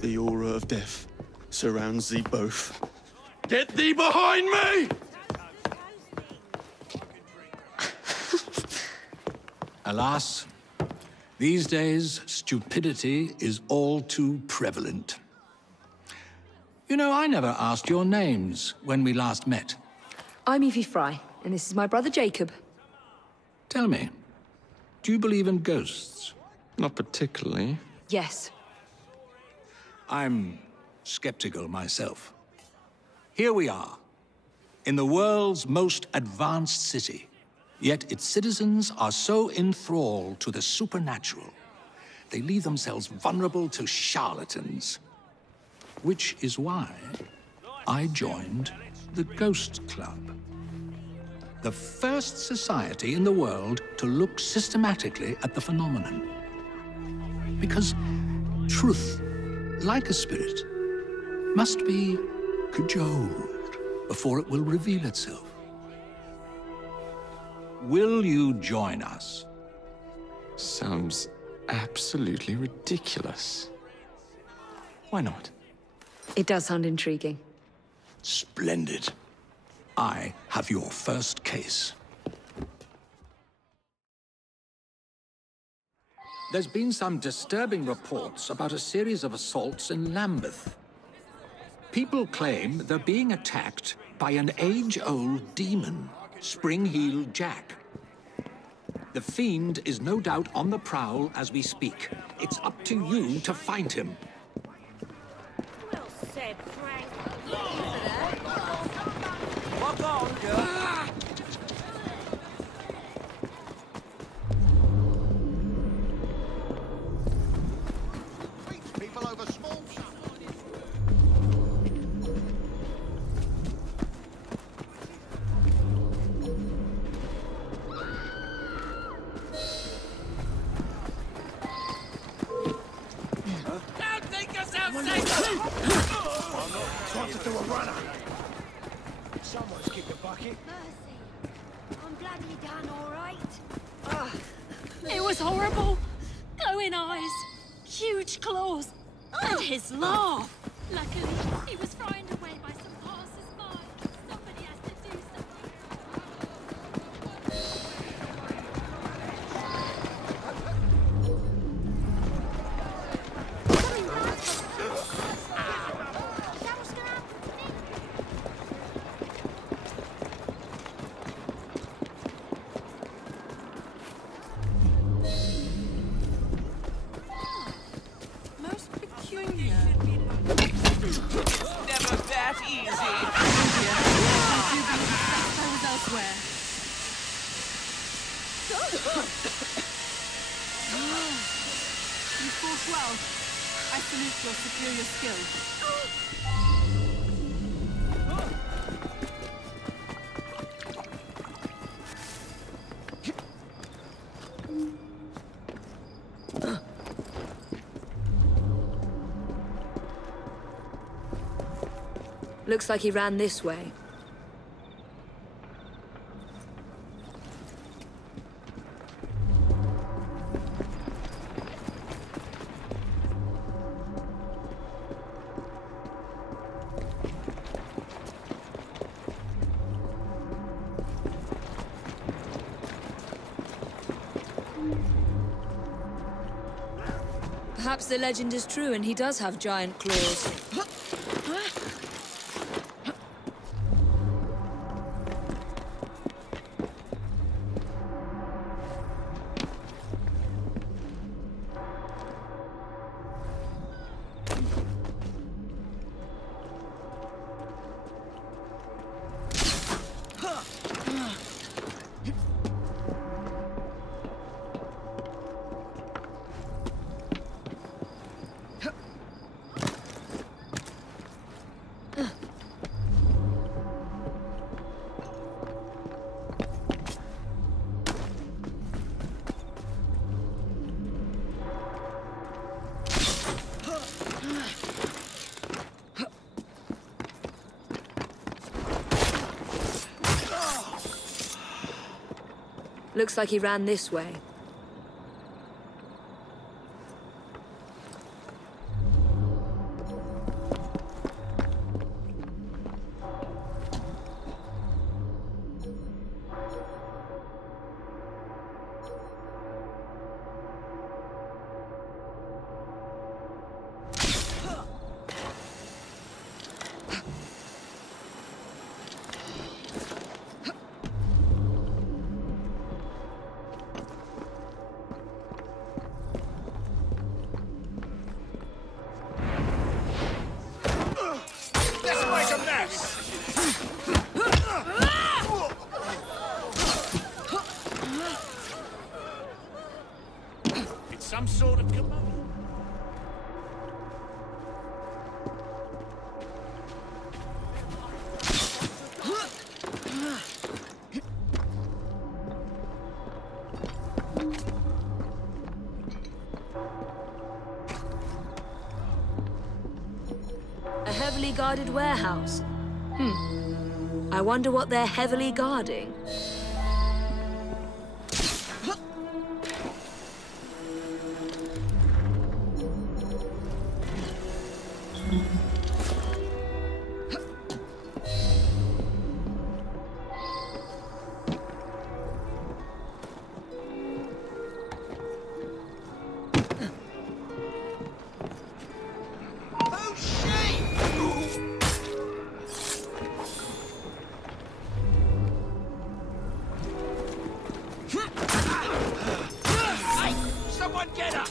The aura of death surrounds thee both. Get thee behind me! Alas, these days, stupidity is all too prevalent. You know, I never asked your names when we last met. I'm Evie Fry, and this is my brother Jacob. Tell me, do you believe in ghosts? Not particularly. Yes. I'm skeptical myself. Here we are, in the world's most advanced city. Yet its citizens are so enthralled to the supernatural, they leave themselves vulnerable to charlatans. Which is why I joined the Ghost Club. The first society in the world to look systematically at the phenomenon. Because truth, like a spirit, must be cajoled before it will reveal itself. Will you join us? Sounds absolutely ridiculous. Why not? It does sound intriguing. Splendid. I have your first case. There's been some disturbing reports about a series of assaults in Lambeth. People claim they're being attacked by an age-old demon, Spring-Heeled Jack. The fiend is no doubt on the prowl as we speak. It's up to you to find him. Well said, Frank. Walk on, girl. People over small. Time to do a runner. Someone's kicked the bucket. Mercy. I'm glad you done all right. It was horrible. Glowing eyes, huge claws, and his laugh. Luckily, he was frightened away by some passers-by. Somebody has to do something. Most peculiar. Never that easy. Those elsewhere. You fought well. I salute your superior skill. Looks like he ran this way. Perhaps the legend is true and he does have giant claws. Looks like he ran this way. some sort of commotion. A heavily guarded warehouse. I wonder what they're heavily guarding. Someone get her!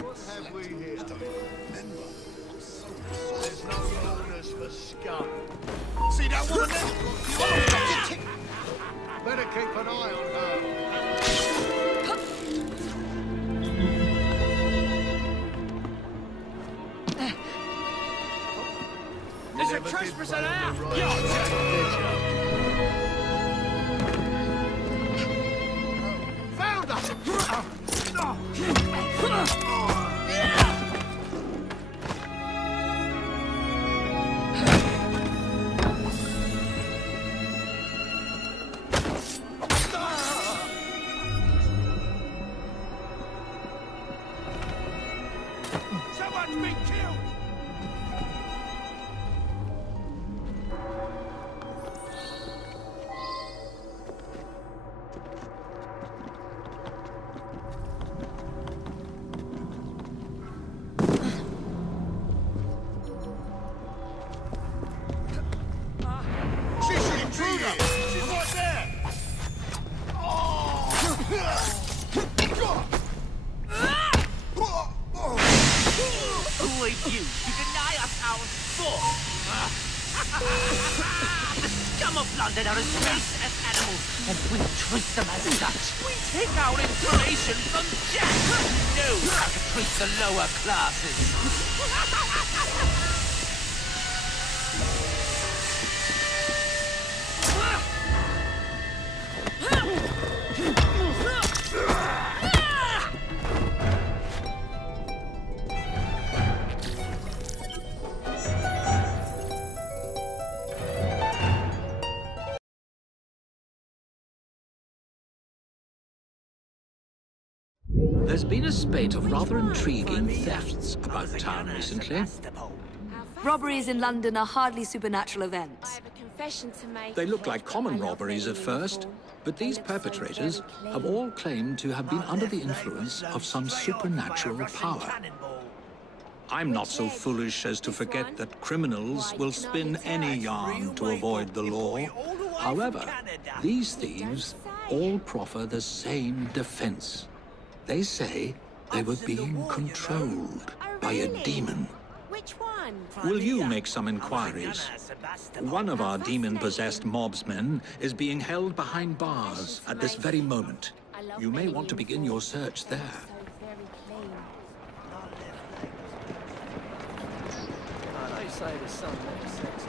What have we here? I don't remember. There's no orders for scum. See that woman there? Better keep an eye on her. There's a trespasser now! Found her! Someone's been killed! She's an intruder! She's right there! Who are you to deny us our sport? The scum of London are as base as animals, and we treat them as such. We take our inspiration from Jack. Knows how to treat the lower classes. There's been a spate of rather intriguing thefts about town recently. Robberies in London are hardly supernatural events. They look like common robberies at first, but these perpetrators have all claimed to have been under the influence of some supernatural power. I'm not so foolish as to forget that criminals will spin any yarn to avoid the law. However, these thieves all proffer the same defense. They say they were being controlled by a demon. Which one? Will you make some inquiries? One of our demon-possessed mobsmen is being held behind bars at this very moment. You may want to begin your search there. They say the sun never sets.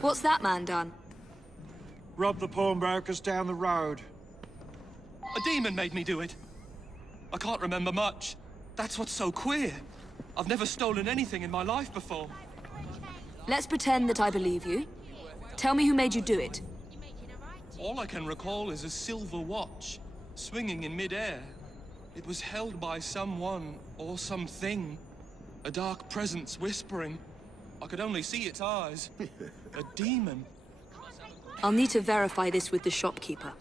What's that man done? Rob the pawnbrokers down the road. A demon made me do it. I can't remember much. That's what's so queer. I've never stolen anything in my life before. Let's pretend that I believe you. Tell me who made you do it. All I can recall is a silver watch, swinging in mid-air. It was held by someone or something. A dark presence whispering. I could only see its eyes. A demon. I'll need to verify this with the shopkeeper.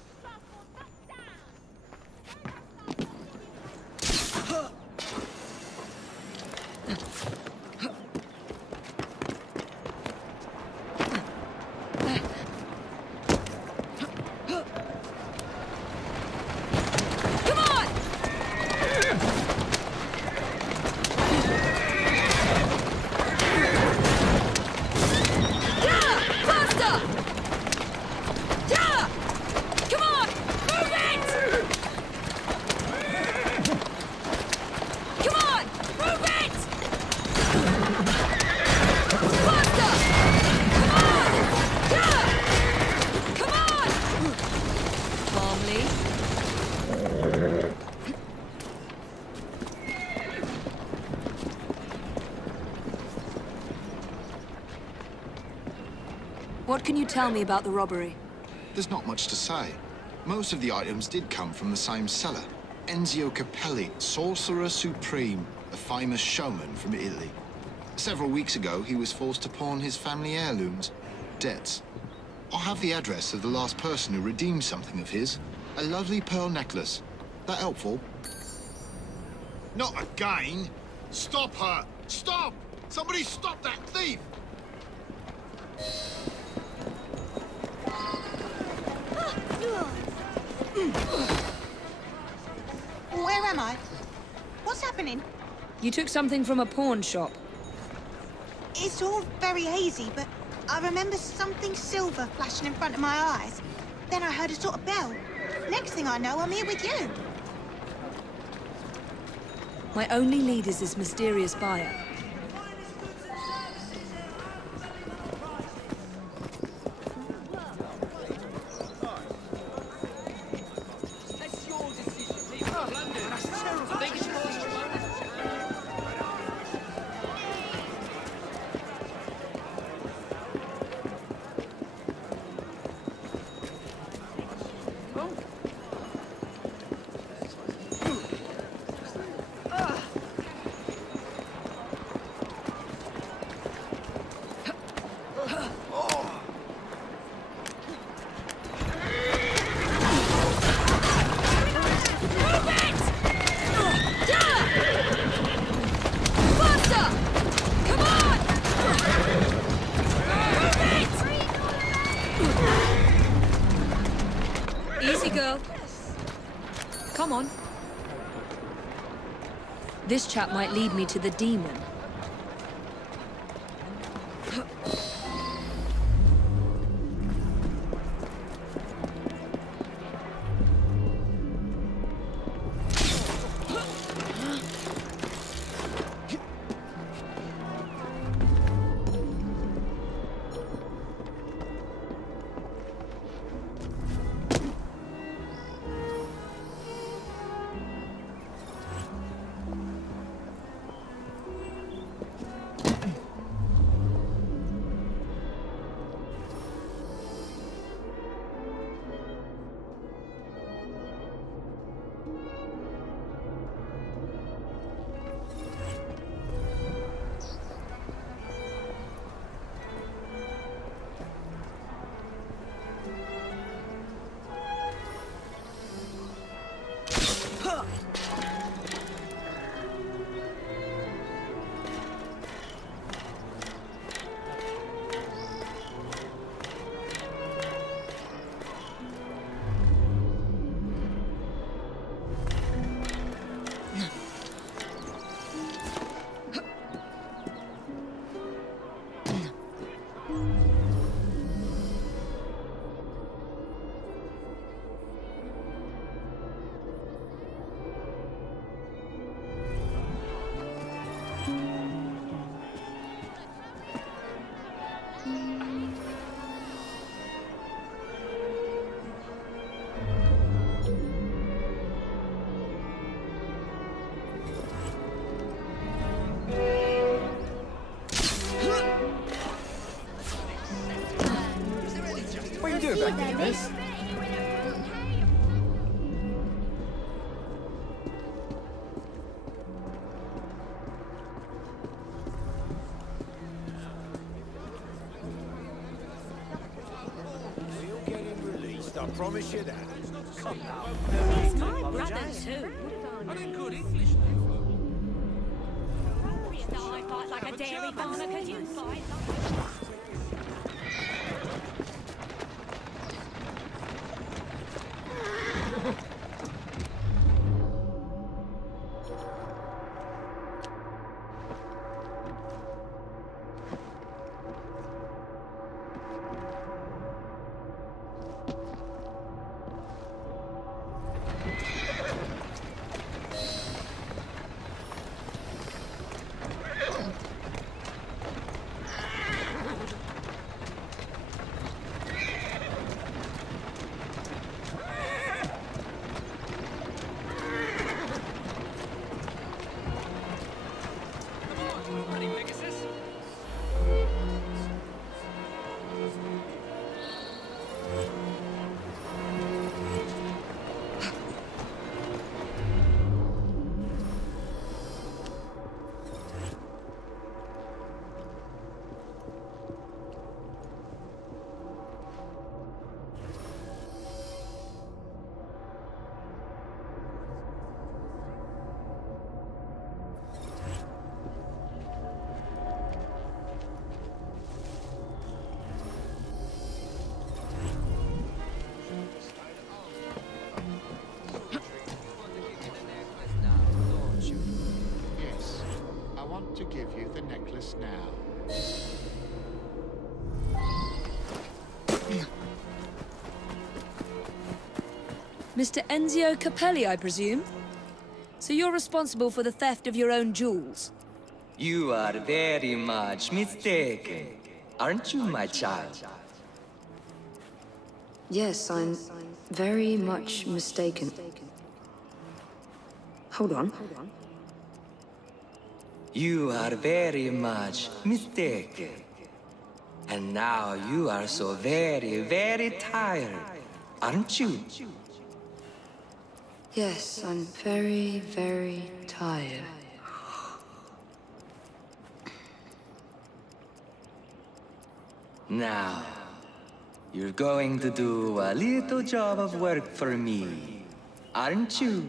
What can you tell me about the robbery? There's not much to say. Most of the items did come from the same seller. Enzio Capelli, Sorcerer Supreme, a famous showman from Italy. Several weeks ago, he was forced to pawn his family heirlooms. Debts. I have the address of the last person who redeemed something of his. A lovely pearl necklace. That helpful? Not again! Stop her! Stop! Somebody stop that thief! Where am I? What's happening? You took something from a pawn shop. It's all very hazy, but I remember something silver flashing in front of my eyes. Then I heard a sort of bell. Next thing I know, I'm here with you. My only lead is this mysterious buyer. Easy, girl. Come on. This chap might lead me to the demon. What are you doing back here, miss? I promise you that. Come now. He's my brother too. I'm in good English. That I fight like a dairy farmer, cause you fight like to give you the necklace now. Mr. Enzio Capelli, I presume? So you're responsible for the theft of your own jewels? You are very much mistaken, aren't you, my child? Yes, I'm very much mistaken. Hold on. You are very much mistaken. And now you are so very, very tired, aren't you? Yes, I'm very, very tired. Now, you're going to do a little job of work for me, aren't you?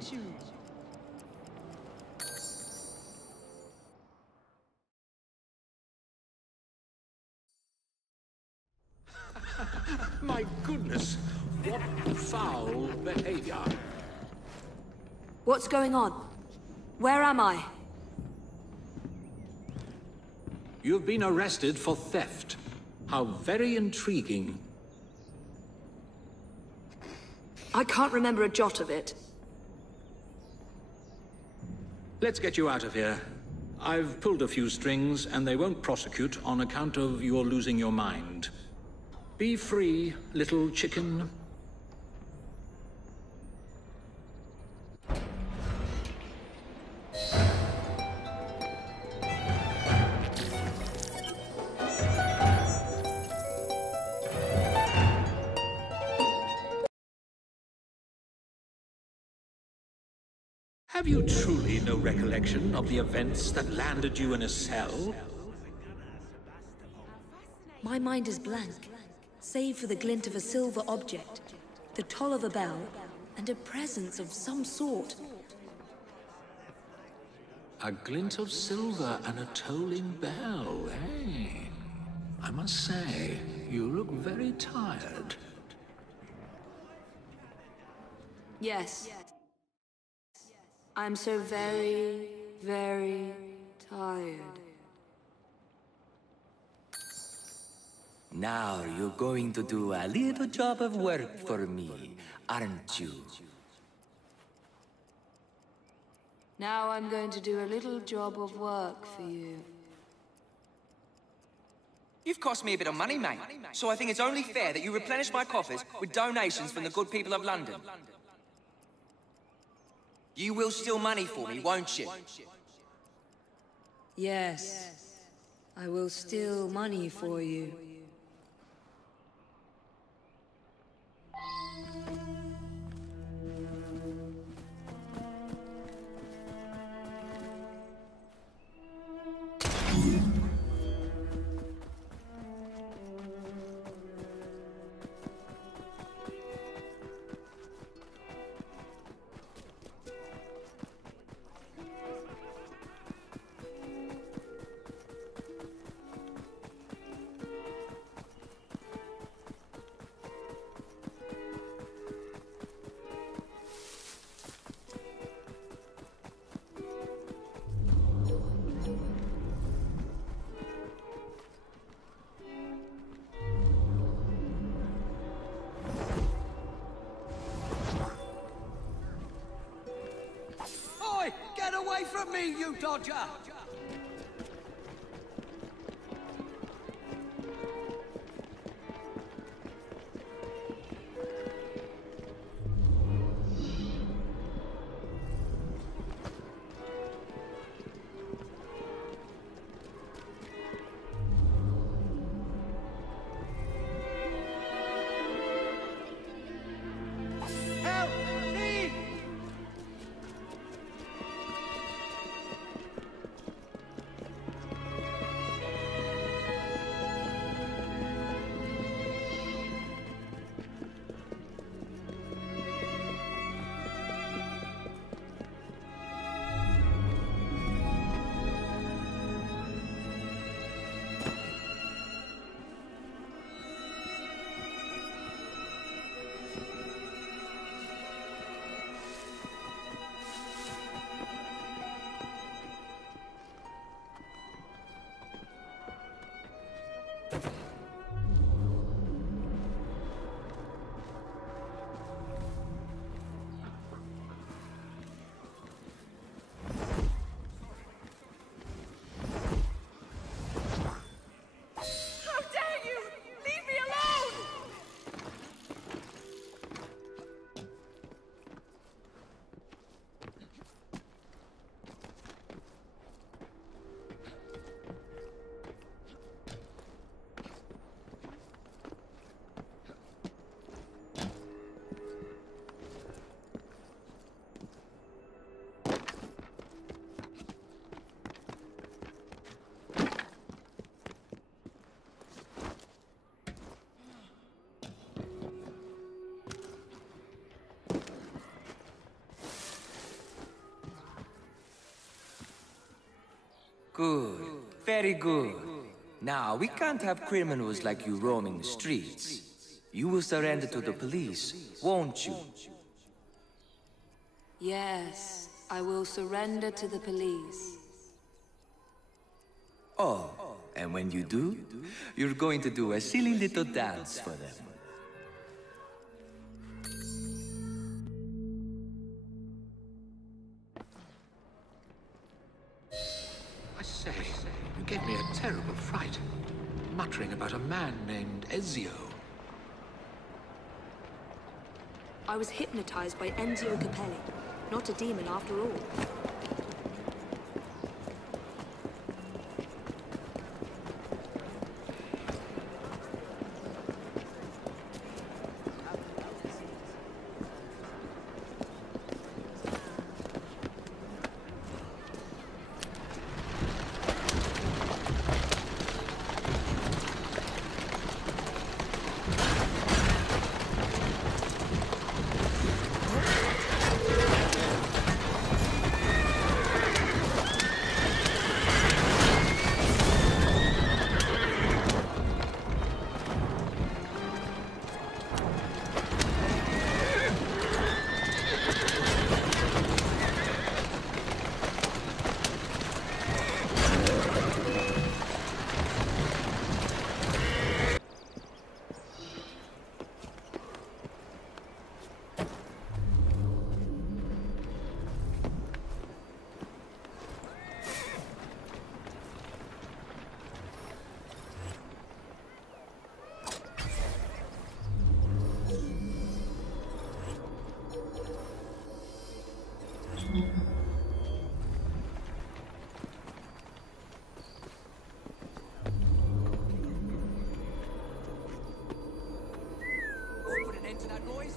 My goodness, what foul behavior. What's going on? Where am I? You've been arrested for theft. How very intriguing. I can't remember a jot of it. Let's get you out of here. I've pulled a few strings, and they won't prosecute on account of your losing your mind. Be free, little chicken. Have you truly no recollection of the events that landed you in a cell? My mind is blank, save for the glint of a silver object, the toll of a bell, and a presence of some sort. A glint of silver and a tolling bell, eh? I must say, you look very tired. Yes. I'm so very, very tired. Now you're going to do a little job of work for me, aren't you? Now I'm going to do a little job of work for you. You've cost me a bit of money, mate. So I think it's only fair that you replenish my coffers with donations from the good people of London. You will steal money for me, won't you? Yes. I will steal money for you. me, you dodger! Good. Very good. Now, we can't have criminals like you roaming the streets. You will surrender to the police, won't you? Yes, I will surrender to the police. Oh, and when you do, you're going to do a silly little dance for them. I say, you gave me a terrible fright. Muttering about a man named Ezio. I was hypnotized by Enzio Capelli, not a demon after all. Put an end to that noise?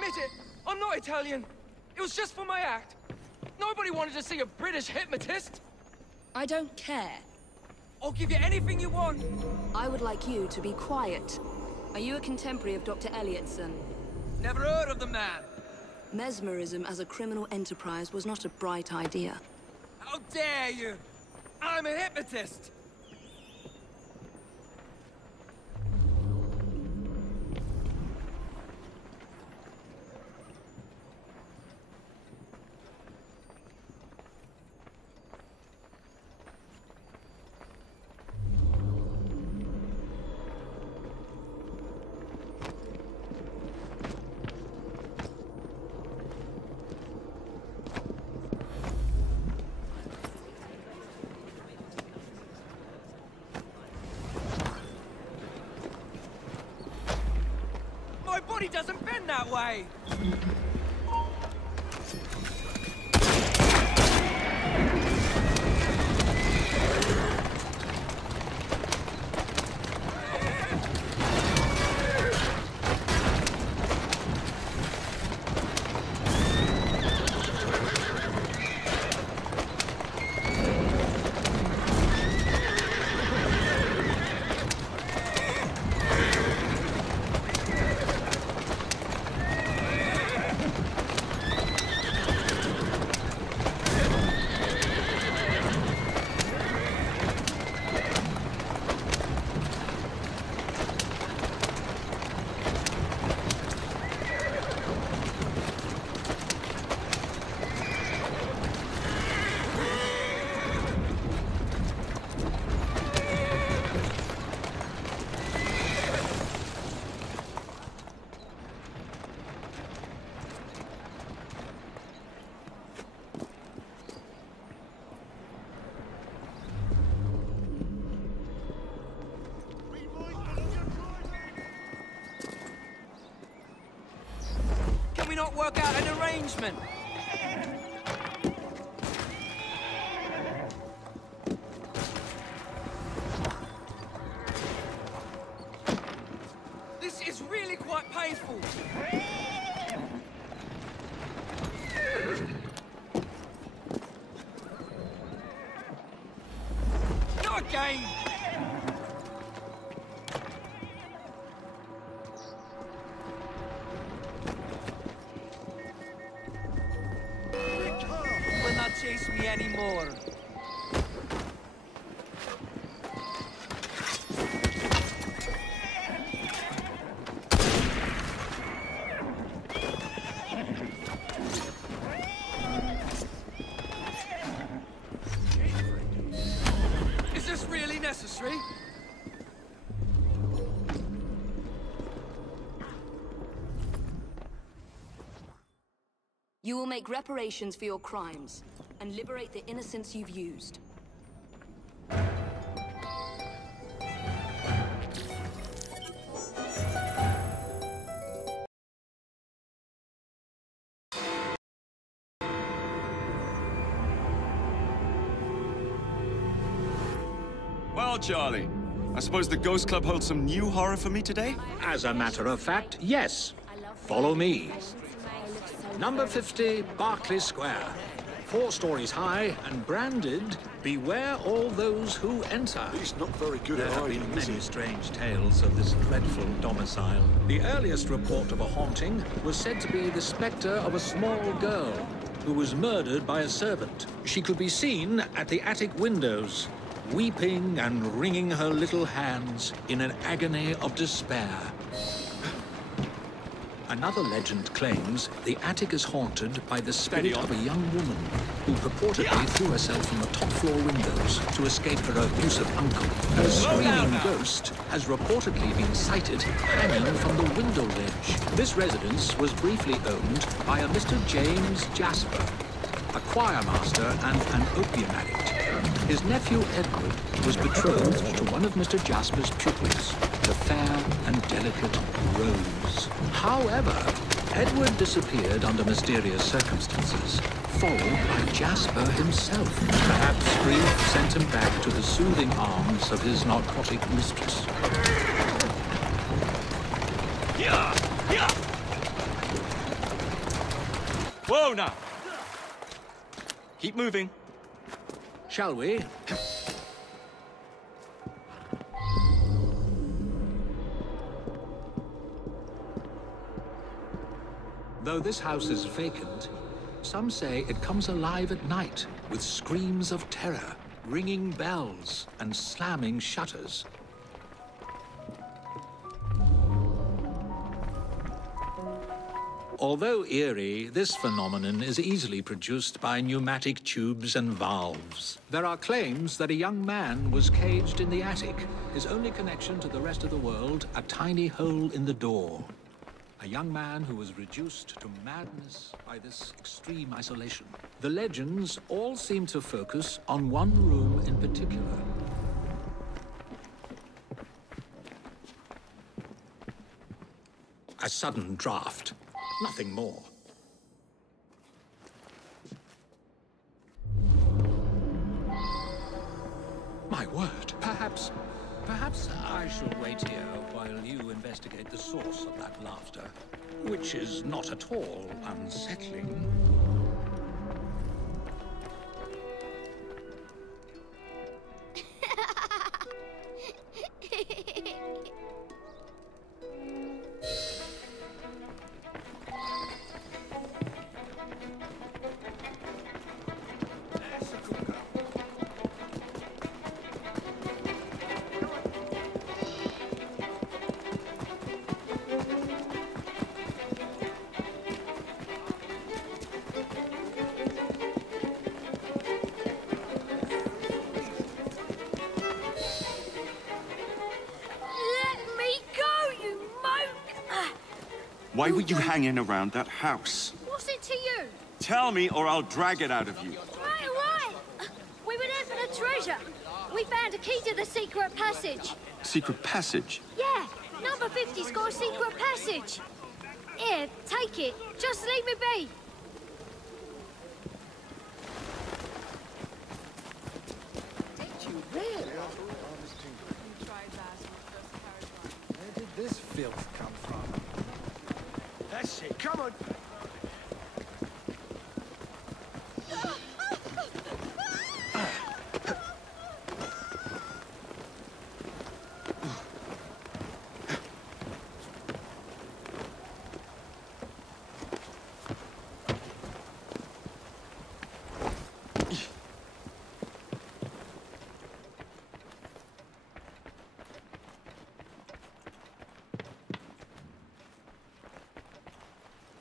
admit it. I'm not Italian. It was just for my act. Nobody wanted to see a British hypnotist. I don't care. I'll give you anything you want. I would like you to be quiet. Are you a contemporary of Dr. Elliotson? Never heard of the man. Mesmerism as a criminal enterprise was not a bright idea. How dare you? I'm a hypnotist. My body doesn't bend that way! Can we not work out an arrangement? This is really quite painful. Not again! Will not chase me anymore. Is this really necessary? You will make reparations for your crimes and liberate the innocents you've used. Well, Charlie, I suppose the Ghost Club holds some new horror for me today? As a matter of fact, yes. Follow me. Number 50, Berkeley Square. 4 stories high and branded, "Beware all those who enter." He's not very good There at have hiding, been is he? many strange tales of this dreadful domicile. The earliest report of a haunting was said to be the spectre of a small girl who was murdered by a servant. She could be seen at the attic windows, weeping and wringing her little hands in an agony of despair. Another legend claims the attic is haunted by the spirit of a young woman who purportedly threw herself from the top floor windows to escape her abusive uncle. A screaming ghost has reportedly been sighted hanging from the window ledge. This residence was briefly owned by a Mr. James Jasper, a choir master and an opium addict. His nephew Edward was betrothed to one of Mr. Jasper's pupils, the fair and delicate Rose. However, Edward disappeared under mysterious circumstances, followed by Jasper himself. Perhaps grief sent him back to the soothing arms of his narcotic mistress. Whoa, now! Keep moving. Shall we? Though this house is vacant, some say it comes alive at night with screams of terror, ringing bells, and slamming shutters. Although eerie, this phenomenon is easily produced by pneumatic tubes and valves. There are claims that a young man was caged in the attic, his only connection to the rest of the world a tiny hole in the door. A young man who was reduced to madness by this extreme isolation. The legends all seem to focus on one room in particular. A sudden draft. Nothing more. My word. Perhaps I should wait here while you investigate the source of that laughter, which is not at all unsettling. Why were you hanging around that house? What's it to you? Tell me or I'll drag it out of you. Right. We were there for the treasure. We found a key to the secret passage. Secret passage? Yeah, number 50's got a secret passage. Here, take it. Just leave me be. Did you really? Where did this filth come from? That's it, come on!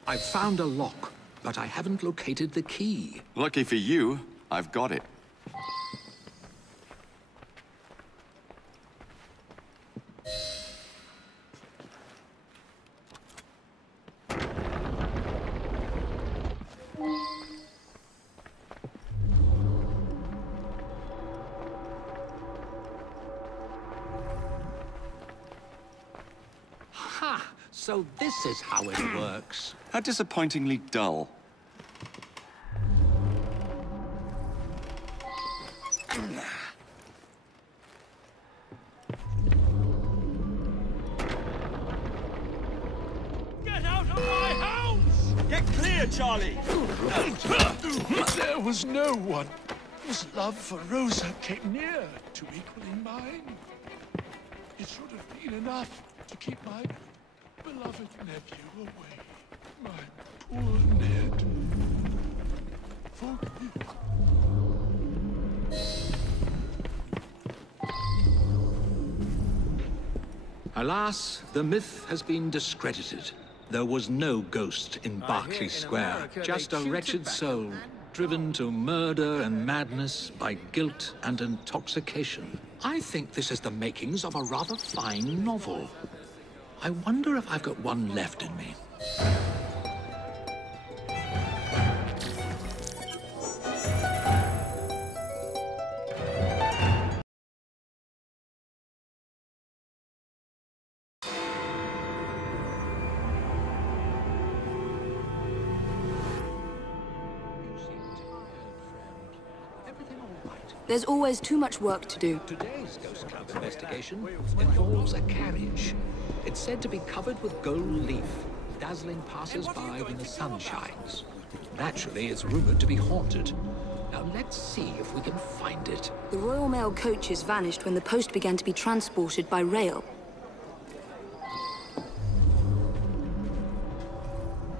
I've found a lock, but I haven't located the key. Lucky for you, I've got it. Ha! So this is how it works. How disappointingly dull. Get out of my house! Get clear, Charlie! There was no one whose love for Rosa came near to equaling mine. It should have been enough to keep my beloved nephew away. My poor Ned. Forgive. Alas, the myth has been discredited. There was no ghost in Berkeley Square, just a wretched soul, driven to murder and madness by guilt and intoxication. I think this is the makings of a rather fine novel. I wonder if I've got one left in me. There's always too much work to do. Today's Ghost Club investigation involves a carriage. It's said to be covered with gold leaf, dazzling passers-by when the sun shines. Naturally, it's rumored to be haunted. Now let's see if we can find it. The Royal Mail coaches vanished when the post began to be transported by rail.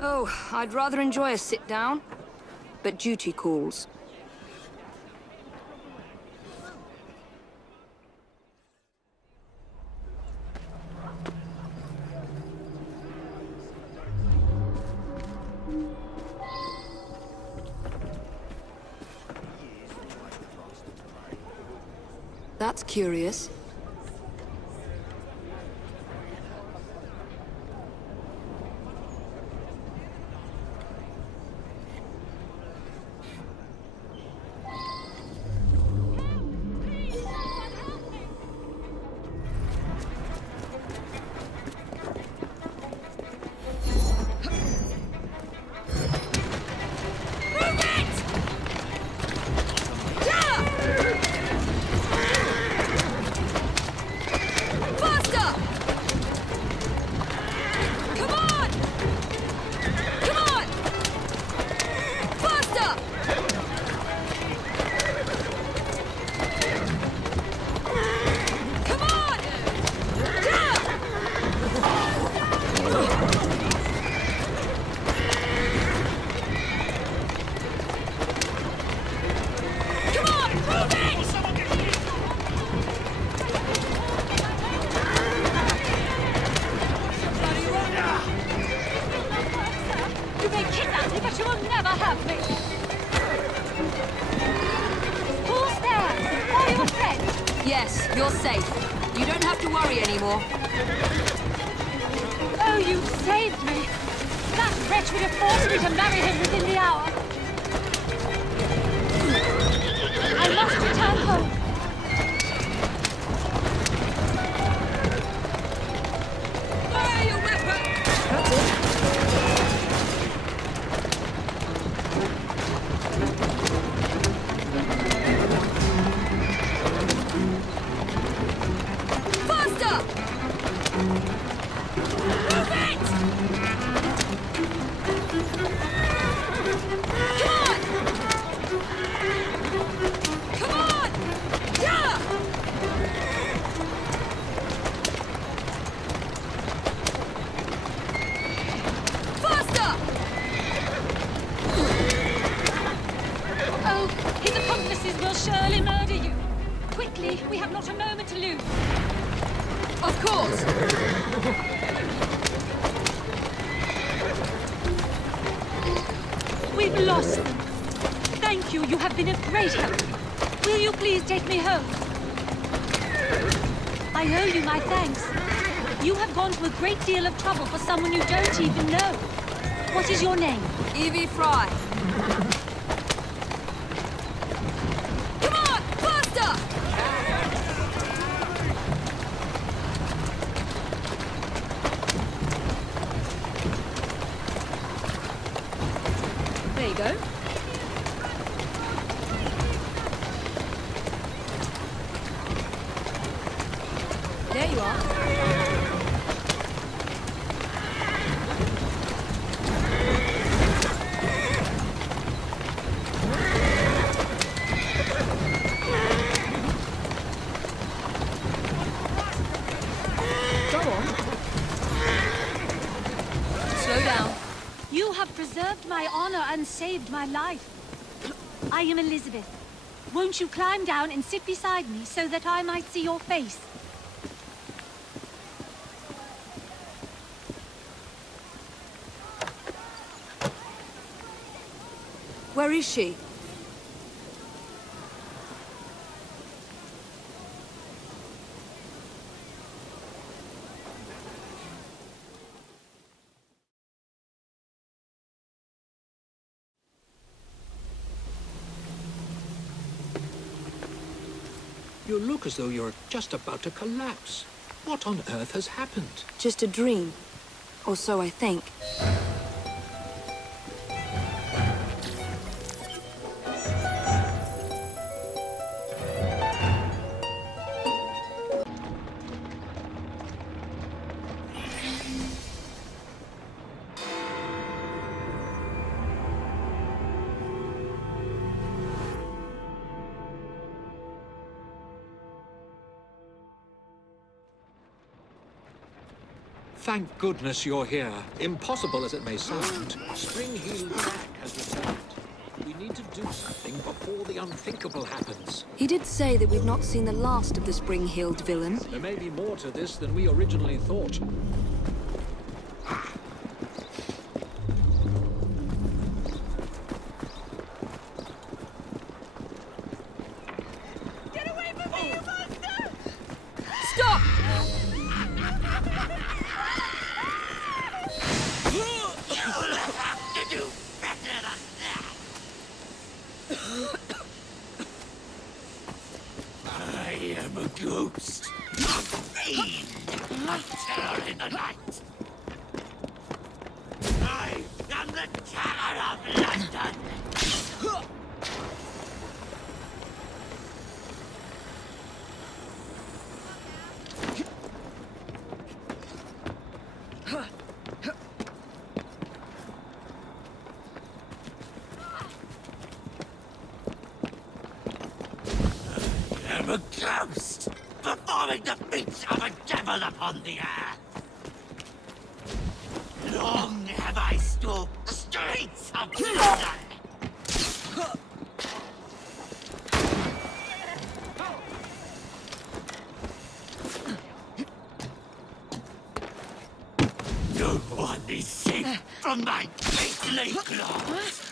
Oh, I'd rather enjoy a sit-down, but duty calls. That's curious. You're safe. You don't have to worry anymore. Oh, you saved me. That wretch would have forced me to marry him within the hour. I must return home. Fire your weapon! That's it. Surely murder you. Quickly, we have not a moment to lose. Of course. We've lost them. Thank you. You have been a great help. Will you please take me home? I owe you my thanks. You have gone to a great deal of trouble for someone you don't even know. What is your name? Evie Fry. There you go. There you are. Go on. Slow down. You have preserved my honor and saved my life. I am Elizabeth. Won't you climb down and sit beside me so that I might see your face? Where is she? You look as though you're just about to collapse. What on earth has happened? Just a dream. Or so I think. Thank goodness you're here. Impossible as it may sound, Spring-Heeled Jack has returned. We need to do something before the unthinkable happens. He did say that we've not seen the last of the Spring-Heeled villain. There may be more to this than we originally thought. A ghost, performing the feats of a devil upon the earth. Long have I stalked the streets of London. No one is safe from my beastly claws.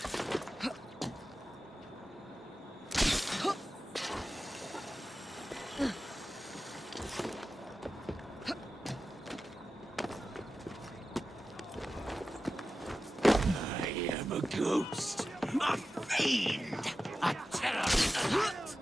Ghost, a fiend, a terror in the night.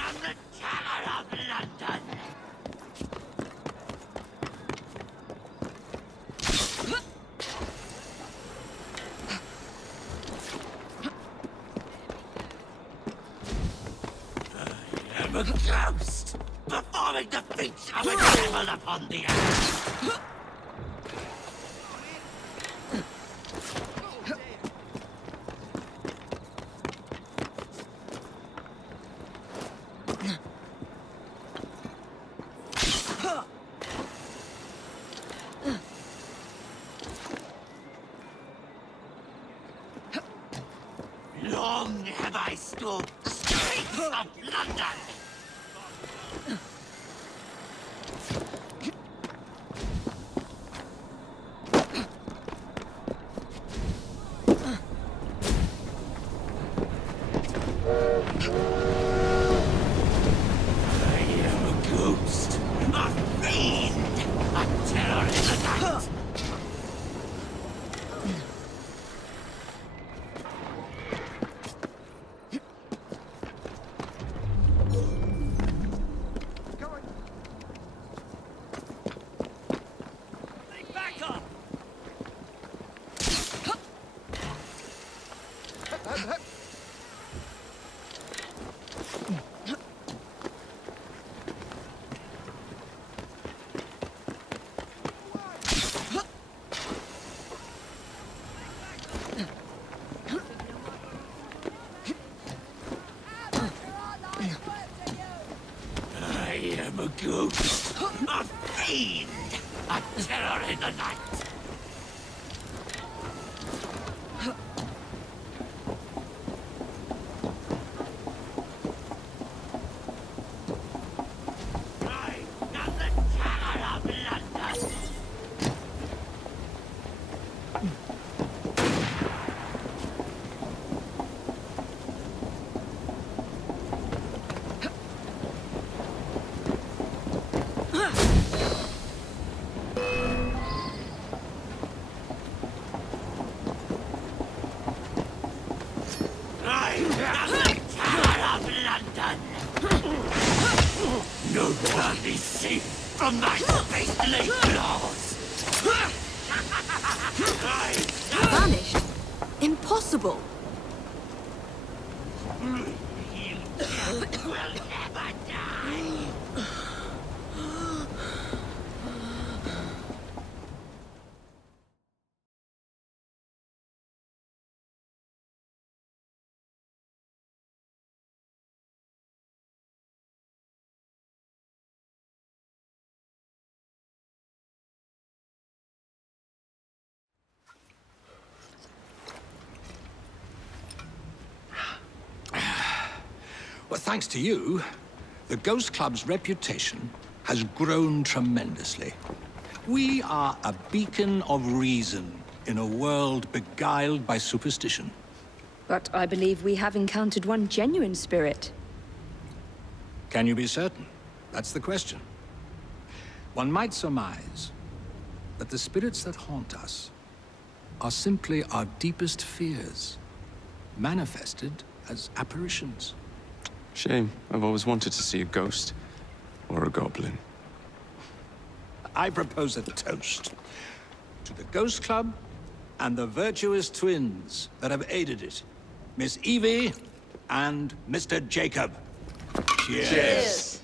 I'm the terror of London. A ghost, performing the feats of a devil upon the earth. Long have I stalked the streets of London. I am a ghost, a fiend, a terror in the night. I am a ghost, a fiend, a terror in the night. No one is safe from my beastly claws! Vanished? Impossible! You will never die! thanks to you, the Ghost Club's reputation has grown tremendously. We are a beacon of reason in a world beguiled by superstition. But I believe we have encountered one genuine spirit. Can you be certain? That's the question. One might surmise that the spirits that haunt us are simply our deepest fears, manifested as apparitions. Shame. I've always wanted to see a ghost. Or a goblin. I propose a toast to the Ghost Club and the virtuous twins that have aided it, Miss Evie and Mr. Jacob. Cheers. Cheers.